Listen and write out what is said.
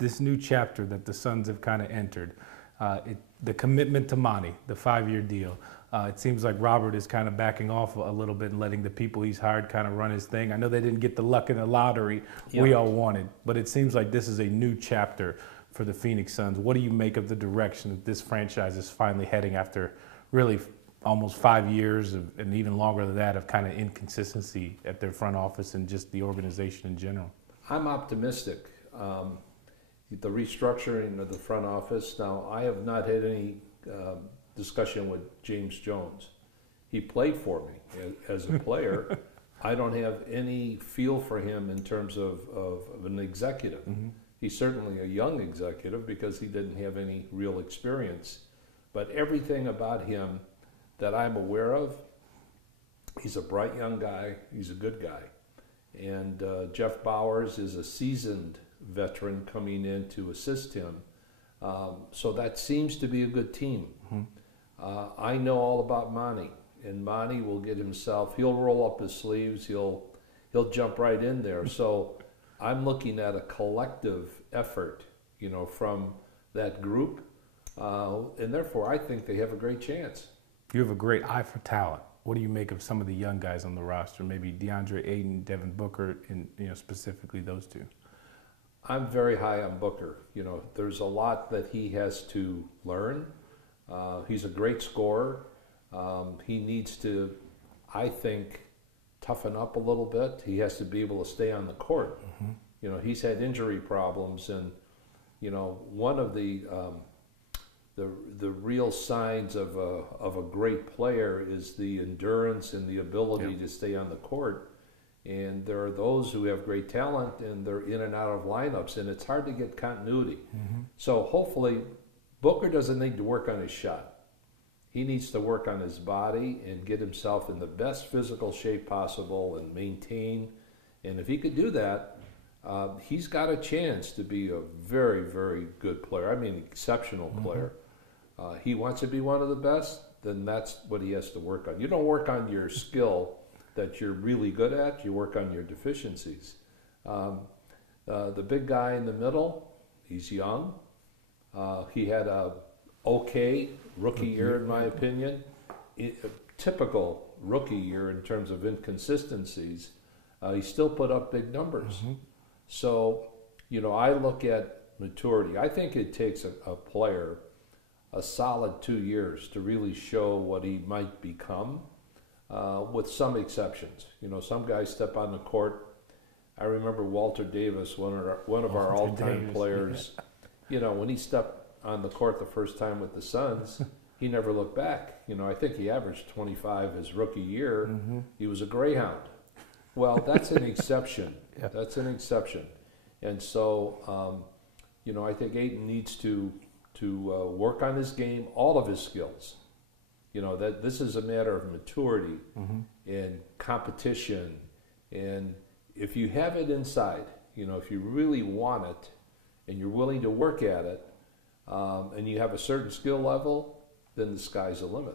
this new chapter that the Suns have kind of entered, the commitment to Monty, the 5-year deal. It seems like Robert is kind of backing off a little bit and letting the people he's hired kind of run his thing. I know they didn't get the luck in the lottery we all wanted, but it seems like this is a new chapter for the Phoenix Suns. What do you make of the direction that this franchise is finally heading after really almost 5 years and even longer than that of kind of inconsistency at their front office and just the organization in general? I'm optimistic. The restructuring of the front office. Now, I have not had any discussion with James Jones. He played for me as a player. I don't have any feel for him in terms of an executive. Mm-hmm. He's certainly a young executive because he didn't have any real experience. But everything about him that I'm aware of, he's a bright young guy, he's a good guy. And Jeff Bowers is a seasoned veteran coming in to assist him. So that seems to be a good team. Mm-hmm. I know all about Monty, and Monty will get himself, he'll roll up his sleeves, he'll jump right in there. So I'm looking at a collective effort, from that group, and therefore I think they have a great chance. You have a great eye for talent. What do you make of some of the young guys on the roster, maybe Deandre, Ayton, Devin Booker, and specifically those two? I'm very high on Booker. There's a lot that he has to learn. He's a great scorer. He needs to, I think, toughen up a little bit. He has to be able to stay on the court. Mm-hmm. He's had injury problems, and one of the real signs of a great player is the endurance and the ability to stay on the court. And there are those who have great talent, and they're in and out of lineups, and it's hard to get continuity. Mm-hmm. So hopefully, Booker doesn't need to work on his shot. He needs to work on his body and get himself in the best physical shape possible and maintain. And if he could do that, he's got a chance to be a very, very good player. I mean, exceptional player. He wants to be one of the best, then that's what he has to work on. You don't work on your skill that you're really good at, you work on your deficiencies. The big guy in the middle, he's young. He had a okay rookie year, in my opinion. A typical rookie year in terms of inconsistencies. He still put up big numbers. Mm-hmm. So, I look at maturity. I think it takes a player a solid 2 years to really show what he might become, with some exceptions. Some guys step on the court. I remember Walter Davis, one of our all-time players. When he stepped on the court the first time with the Suns, he never looked back. I think he averaged 25 his rookie year. Mm-hmm. He was a Greyhound. Well, that's an exception. That's an exception. And so, I think Ayton needs to work on his game, all of his skills. That this is a matter of maturity and competition. And if you have it inside, if you really want it and you're willing to work at it, and you have a certain skill level, then the sky's the limit.